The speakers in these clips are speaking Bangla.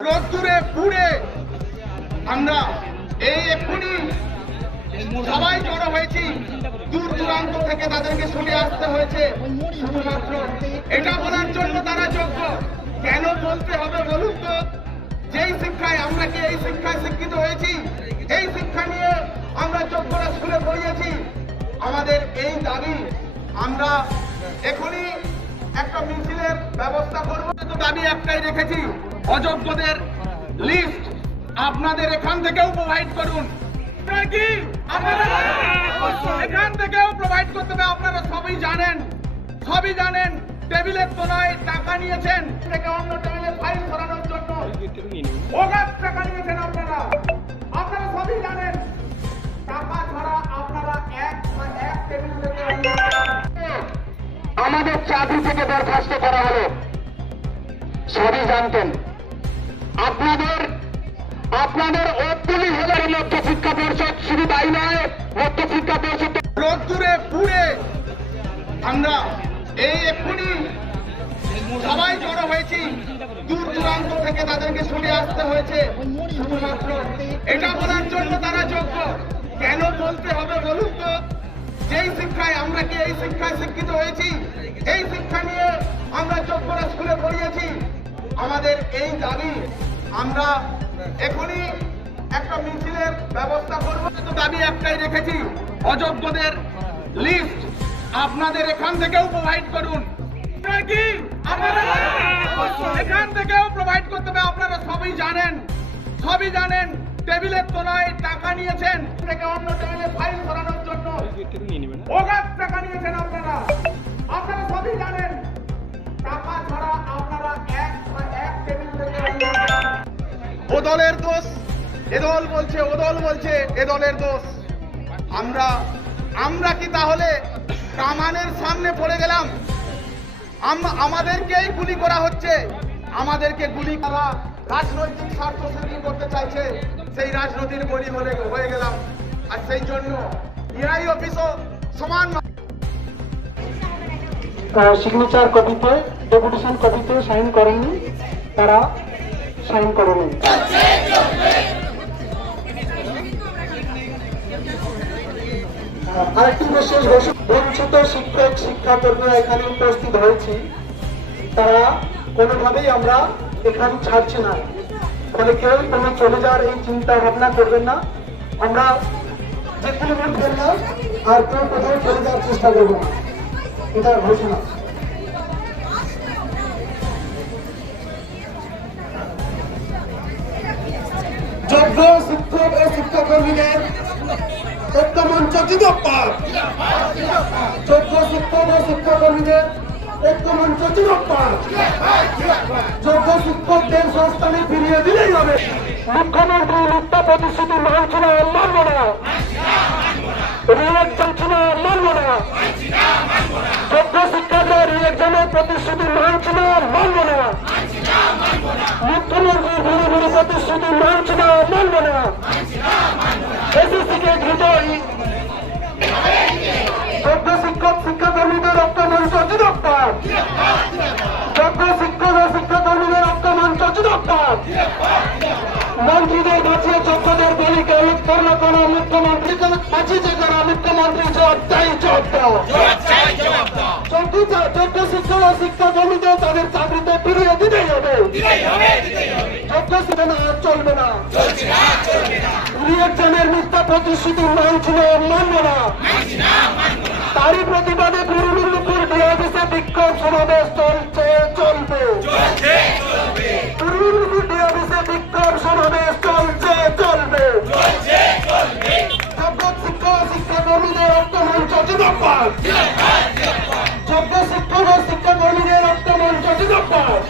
রোদ্দুরে পুড়ে আমরা এই এক্ষুনি সবাই জড়ো হয়েছি। দূর দূরান্ত থেকে তাদেরকে শুনে আসতে হয়েছে শুধুমাত্র এটা বলার জন্য তারা যোগ্য। কেন বলতে হবে বলুন তো? যেই শিক্ষায় আমরা কি এই শিক্ষায় শিক্ষিত হয়েছি, এই শিক্ষা নিয়ে আমরা যোগ্যরা স্কুলে পড়িয়েছি। আমাদের এই দাবি আমরা এখনই একটা মিছিলের ব্যবস্থা করবো। তো দাবি একটাই রেখেছি, অযোগ্যদের লিস্ট আপনাদের এখান থেকেও প্রোভাইড করুন। কি আপনারা এখান থেকেও প্রোভাইড করতে হবে? আপনারা সবই জানেন টেবিলের তলায় টাকা নিয়েছেন থেকে অন্য টেবিলে ফাইল করানোর জন্য অগাধ টাকা নিয়েছেন। আপনারা সবই জানেন। টাকা ছাড়া আপনারা এক টেবিল থেকে আমাদের চাকরি থেকে বরখাস্ত করা হলো, সবই জানতেন। আপনাদের 39,000 মধ্য শিক্ষা পরিষদ, শুধু তাই নয়, মধ্য শিক্ষা পরিষদ রোদ্দুরে পুড়ে আমরা এই এক্ষুনি সবাই জড়ো হয়েছি। দূর দূরান্ত থেকে তাদেরকে শুনে আসতে হয়েছে শুধুমাত্র এটা বলার জন্য তারা যোগ্য। কেন বলতে হবে বলুন তো? যেই শিক্ষায় আমরা কি এই শিক্ষায় শিক্ষিত হয়েছি, এই শিক্ষা নিয়ে আমরা যোগ্যরা স্কুলে পড়িয়েছি। আমাদের এই দাবি আমরা এখনই একটা মিছিলের ব্যবস্থা করব। তো দাবি একটাই রেখেছি, অযোগ্যদের লিস্ট আপনাদের এখান থেকেও প্রোভাইড করুন। কি আপনারা এখান থেকেও প্রোভাইড করতে হবে? আপনারা সবই জানেন টেবিলের তলায় টাকা নিয়েছেন থেকে অন্য টেবিলে ফাইল করানোর জন্য অগাধ টাকা নিয়েছেন। আপনারা সবই জানেন। টাকা ছাড়া আপনারা এক টেবিল থেকে ও দলের দোষ, এ দল বলছে, ও দল বলছে এ দলের দোষ। আমরা কি তাহলে কামানের সামনে পড়ে গেলাম? আমাদেরকেই গুলি করা হচ্ছে। আমাদেরকে গুলি করা রাজনৈতিক স্বার্থ সিদ্ধি করতে চাইছে, সেই রাজনীতির বলি হয়ে গেলাম। আর সেই জন্য ইআই অফিসও সমান সিগনেচার কপিতে, ডেপুটেশন কপিতে সাইন করেননি, তারা সাইন করেনি। আরেকটি বিশেষ বঞ্চিত শিক্ষক শিক্ষাকর্মীরা এখানে উপস্থিত হয়েছি, তারা কোনোভাবেই আমরা এখানে ছাড়ছি না। ফলে কেউ কোনো চলে যাওয়ার এই চিন্তা ভাবনা করবেন না। আমরা যে কোনো বলবেন না, আর কেউ কোথাও চলে যাওয়ার চেষ্টা করবো না, এটা ঘোষণা। যোগ্য শিক্ষক ও শিক্ষাকর্মীদের ঐক্যমঞ্চ জিন্দাবাদ। যোগ্য শিক্ষক ও শিক্ষাকর্মীদের ঐক্যমঞ্চ জিন্দাবাদ। যোগ্য শিক্ষকদের সংস্থানে ফিরিয়ে দিলেই হবে। মুখ্যমন্ত্রী মিথ্যা প্রতিশ্রুতি মানছে না, মানব না। রিয়েক্ট চলছে না, মানব না। যোগ্য শিক্ষকদের রিয়েক্টের প্রতিশ্রুতি মানছে না, মানব না। মুখ্যমন্ত্রী ঘুরে ঘুরে প্রতিশ্রুতি মানছে না, মানব না। এসএসসিকে ঘৃত যোগ্য শিক্ষক শিক্ষাকর্মীদের ঐক্যমঞ্চ জিন্দাবাদ। যোগ্য শিক্ষক ও শিক্ষাকর্মীদের ঐক্যমঞ্চ জিন্দাবাদ। মন্ত্রীদের বাঁচিয়ে যোগ্যদের বলিকে উৎপন্ন করা মুখ্যমন্ত্রী বাঁচিয়েছে যারা, মুখ্যমন্ত্রী জবাব চাই, জবাব দাও। যোগ্য শিক্ষক ও শিক্ষাকর্মীদের তাদের চাকরিতে ফিরিয়ে দিতেই হবে। যোগ্য ছিল না, চলবে না। রিয়েকশনের মিথ্যা প্রতিশ্রুতি মানছিল, মানব না। তারই প্রতিবাদে পূর্ব মেদিনীপুর ডিআইবিসি বিক্ষোভ সমাবেশ চলবে। পূর্ব মেদিনীপুর ডিআইবিসি বিক্ষোভ সমাবেশ চলবে। যোগ্য শিক্ষক শিক্ষাকর্মীদের ঐক্যমঞ্চ জিন্দাবাদ। যোগ্য শিক্ষক ও শিক্ষাকর্মীদের ঐক্যমঞ্চ জিন্দাবাদ।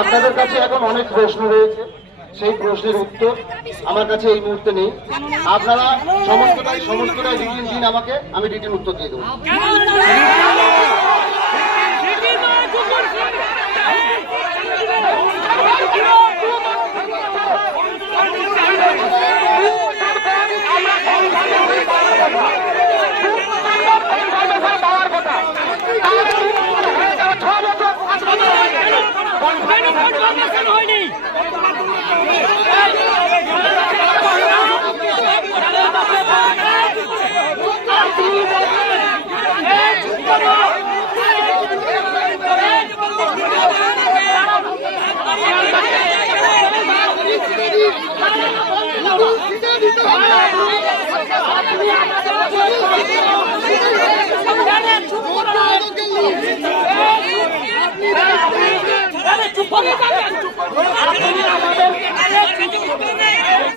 আপনাদের কাছে এখন অনেক প্রশ্ন রয়েছে, সেই প্রশ্নের উত্তর আমার কাছে এই মুহূর্তে নেই। আপনারা সমস্তটাই রিটিন দিন আমাকে, আমি রিটিন উত্তর দিয়ে দেবো। চুপ